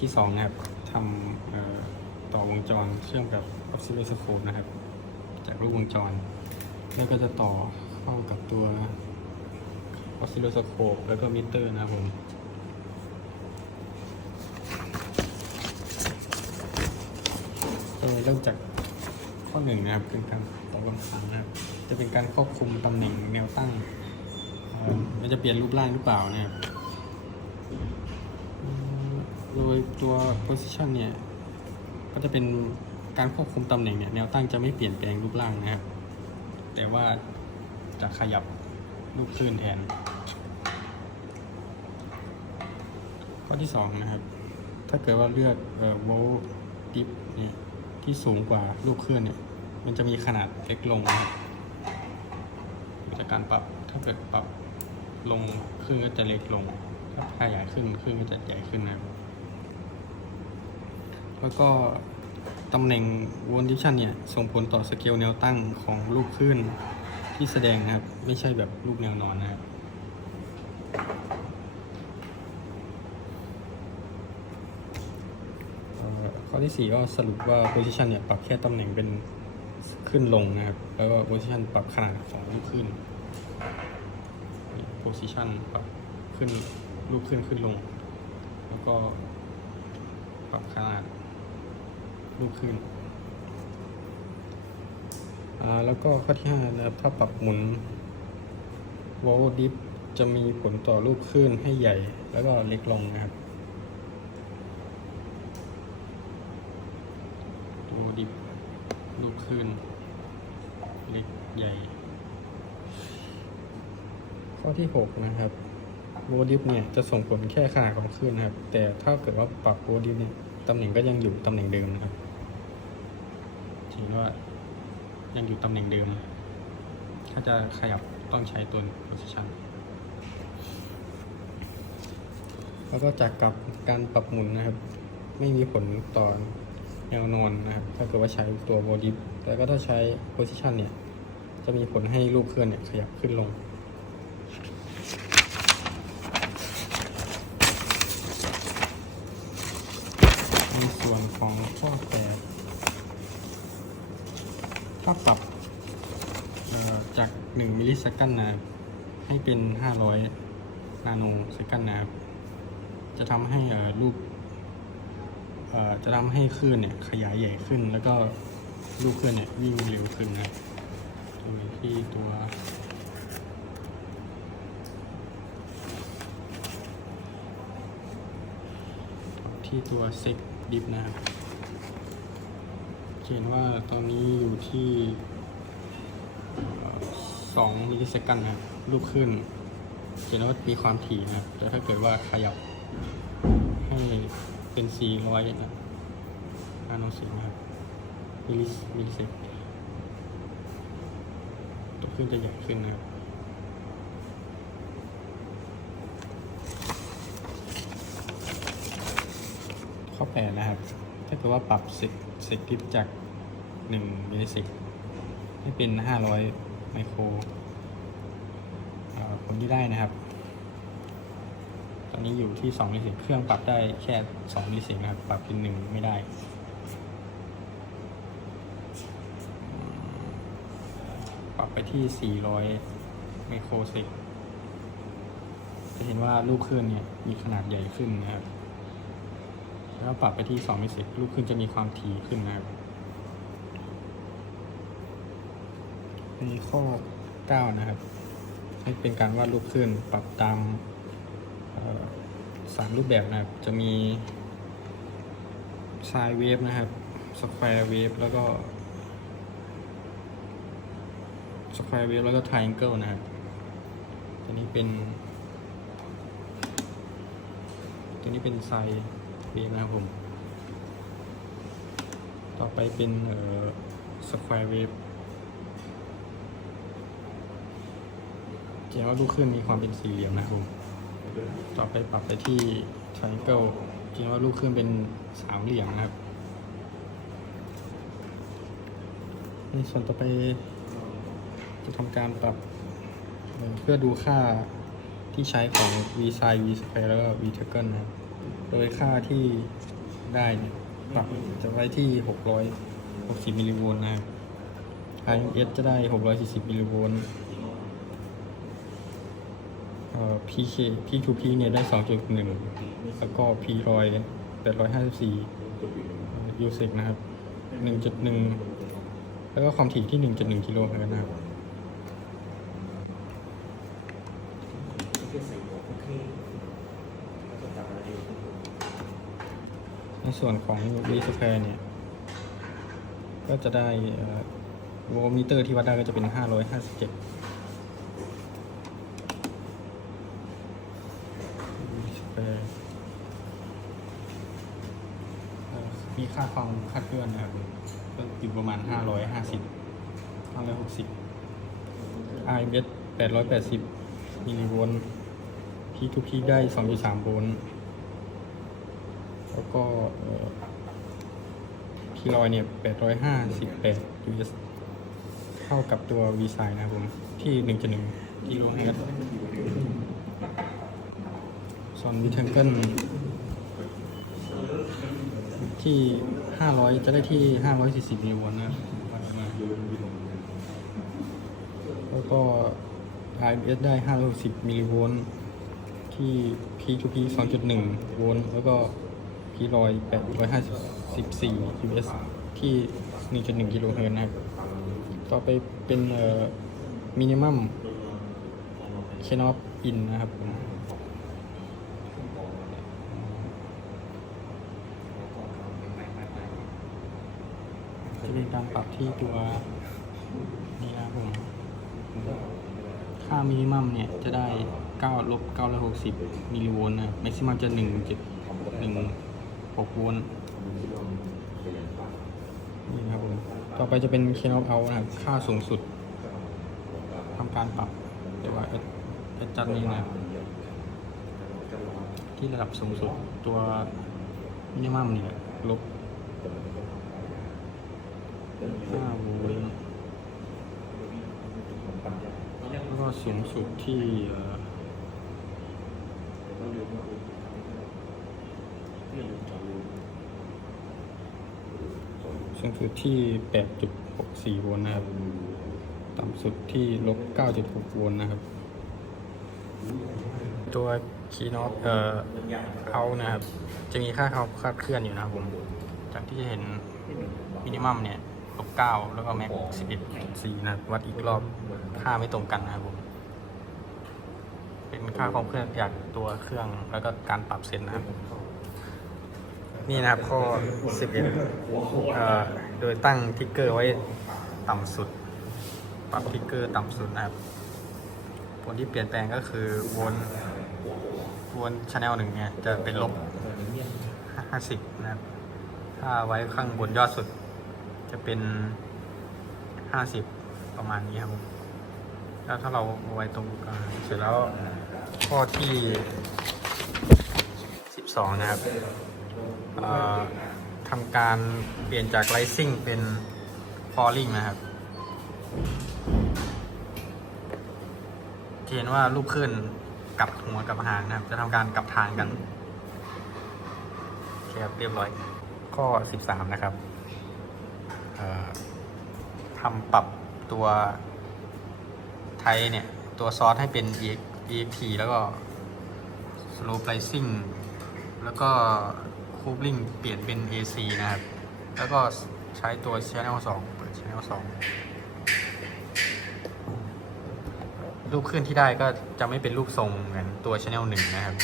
ที่2นะครับทำต่อวงจรเชื่อมกับ oscilloscope นะครับ จากรูปวงจร แล้วก็จะต่อเข้ากับตัว oscilloscope แล้วก็มิเตอร์นะครับผมเริ่มจากข้อหนึ่งนะครับคือการต่อบคำถามนะครับ จะเป็นการควบคุมตำแหน่งแนวตั้งมันจะเปลี่ยนรูปร่างหรือเปล่านะครับ โดยตัว position เนี่ย ก็จะเป็นการควบคุมตำแหน่งเนี่ย แนวตั้งจะไม่เปลี่ยนแปลงรูปร่างนะครับ แต่ว่าจะขยับรูปคลื่นแทน ข้อที่สองนะครับ ถ้าเกิดว่าเลือกเอ่อโวลต์ดิฟเนี่ยที่สูงกว่าลูกเคลื่อนเนี่ย มันจะมีขนาดเล็กลงนะครับจากการปรับ ถ้าเกิดปรับลงคลื่นก็จะเล็กลง ถ้าขยายขึ้นคลื่นก็จะใหญ่ขึ้นนะครับ แล้วก็ตำแหน่งโวลต์ดิชันเนี่ย ส่งผลต่อสเกลแนวตั้งของลูกคลื่นที่แสดงนะครับ ไม่ใช่แบบลูกแนวนอนนะครับข้อที่ 4 ก็สรุปว่า position เนี่ย ปรับแค่ตำแหน่งเป็นขึ้นลงนะครับ แล้วก็ position ปรับขนาดของลูกขึ้นนี่ position ปรับขึ้นลูกขึ้นขึ้นลง แล้วก็ปรับขนาด ลูกขึ้นอ่าแล้วก็ข้อที่5นะครับถ้าปรับหมุน wall dip จะมีผลต่อลูกขึ้นให้ใหญ่แล้วก็เล็กลงนะครับตัวดิบลูกคลื่นเล็กใหญ่ ข้อที่ 6 นะครับโวดิฟเนี่ยจะส่งผลแค่ขนาดของคลื่นนะครับ แต่ถ้าเกิดว่าปรับโวดิฟเนี่ยตำแหน่งก็ยังอยู่ตำแหน่งเดิมนะครับ ทีว่ายังอยู่ตำแหน่งเดิม ถ้าจะขยับต้องใช้ตัว position แล้วก็จากกับการปรับหมุนนะครับ ไม่มีผลต่อแนวนอนนะครับ ถ้าเกิดว่าใช้ตัวโบดิฟแล้วก็ถ้าใช้ position เนี่ย จะมีผลให้ลูกเคลื่อนเนี่ยขยับขึ้นลง ในส่วนของข้อแปดถ้าปรับเอ่อ จาก 1 มิลลิเซคันนะครับ ให้เป็น 500 นาโนเซคันนะครับ จะทำให้รูปจะทำให้คลื่นเนี่ยขยายใหญ่ขึ้น แล้วก็ลูกคลื่นเนี่ยวิ่งเร็วขึ้นนะครับตรงนี้ที่ตัวที่ตัวเซ็กดิฟนะครับ เขียนว่าตอนนี้อยู่ที่ สองมิลลิเซคันนะครับลูกคลื่นเขียนว่ามีความถี่นะครับแต่ถ้าเกิดว่าขยับให้เป็น 400นะนาโนเซกนะครับมิลลิมิลลิเซกตัวขึ้นจะใหญ่ขึ้นนะครับข้อ8นะครับ ถ้าเกิดว่าปรับเซกเซกดิฟจาก 1มิลลิเซกให้เป็น 500 ไมโครผลที่ได้นะครับ ตอนนี้อยู่ที่2มิลลิเซกเครื่องปรับได้แค่2มิลลิเซกนะครับ ปรับเป็น1ไม่ได้ ปรับไปที่ 400 ไมโครเซกจะเห็นว่าลูกคลื่นเนี่ยมีขนาดใหญ่ขึ้นนะครับ แล้วปรับไปที่2มิลลิเซกลูกคลื่นจะมีความถี่ขึ้นนะครับ ในข้อ 9 นะครับ ให้เป็นการวาดรูปคลื่นปรับตามสามรูปแบบนะครับ จะมีไซเวฟนะครับสแควร์เวฟแล้วก็สแควร์เวฟแล้วก็ไทแองเกิลนะครับตัวนี้เป็น ตัวนี้เป็นไซเวฟนะครับผม ต่อไปเป็นเอ่อสแควร์เวฟ เขียนว่าลูกคลื่นมีความเป็นสี่เหลี่ยมนะครับผมต่อไปปรับไปที่ triangle จริงว่าลูกคลื่นเป็นสามเหลี่ยมนะครับในส่วนต่อไปจะทำการปรับเพื่อดูค่าที่ใช้ของ v sin v square แล้วก็ v triangle นะครับโดยค่าที่ได้เนี่ยปรับจะไว้ที่ 660มิลลิโวลต์นะครับ IMS จะได้ 640มิลลิโวลต์ PK P2P เนี่ยได้ 2.1 แล้วก็ P รอย854 u s e c นะครับ 1.1 แล้วก็ความถี่ที่ 1.1 กิโลเฮิรตซ์นะครับในส่วนของรีสแ a ร์เนี่ย ก็จะได้โวลต์มิเตอร์ที่วัดได้ก็จะเป็น 557รีสแ a ร์มี ความคาดเคลื่อนนะครับก็อยู่ประมาณ 550 560 RMS 880มิลลิโวลต์ P2P ได้ 2.3 โวลต์แล้วก็พีรอยเนี่ย 858 US เท่ากับตัว V ไซนะครับผม ที่ 1.1กิโลเฮิรตซ์ส่วน V t a n g l e ที่ห้าร้อยจะได้ที่ 540มิลลิโวลต์นะวัดมแล้วก็ RMS ได้ห้าร้อยสิบมิลลิโวลต์ที่ P2P สองจุดหนึ่งโวลต์แล้วก็ P ร้อยแปดร้อยห้าสิบสี่ US ที่หนึ่งจุดหนึ่งกิโลเฮิร์ตนะครับ ต่อไปเป็นเอ่อมินิมัมเคนอฟอินนะครับผม จะเป็นการปรับที่ตัวนี่นะครับผมค่ามินิมัมเนี่ยจะได้9ลบ960มิลลิโวลต์นะแม็กซิมัมจะ1.16โวลต์นี่นะครับผมต่อไปจะเป็นเคนอ o เอานะครับค่าสูงสุดทำการปรับเรียกว่าเอจัดนี้นะที่ระดับสูงสุดตัวมินิมัมเนี่ยลบ 5โวลต์แล้วก็สูงสุดที่สูงสุดที่8.64โวลต์นะครับ ต่ำสุดที่ลบ9.6โวลต์นะครับ ตัวคีย์น็อตเอ่อเอานะครับ จะมีค่าเขาคาดเคลื่อนอยู่นะครับผม จากที่จะเห็นมินิมัมเนี่ย ลบ9แล้วก็แม็ก11.4นะครับวัดอีกรอบค่าไม่ตรงกันนะครับผม เป็นค่าความเคลื่อนจากตัวเครื่องแล้วก็การปรับเซนนะครับ นี่นะครับข้อ11เอ่อโดยตั้งทิกเกอร์ไว้ต่ำสุด ปรับทิกเกอร์ต่ำสุดนะครับผลที่เปลี่ยนแปลงก็คือวนวนชแนลหนึ่งเนี่ยจะเป็นลบ 50 นะครับ ถ้าไว้ข้างบนยอดสุด จะเป็น50ประมาณนี้ครับผมแล้วถ้าเราเอาไว้ตรงกลางเสร็จแล้วข้อที่12นะครับทำการเปลี่ยนจาก rising เป็น falling นะครับเห็นว่าลูกขึ้นกลับหัวกลับหางนะครับ จะทำการกลับทางกันโอเคครับเรียบร้อย ข้อ 13 นะครับ ทำปรับตัวไทยเนี่ย ตัวซอสให้เป็น EXT แล้วก็ slow pricing แล้วก็ coupling เปลี่ยนเป็น AC นะครับ แล้วก็ใช้ตัว channel 2 เปิด channel 2 รูปขึ้นที่ได้ก็จะไม่เป็นรูปทรงเหมือนตัว channel 1 นะครับ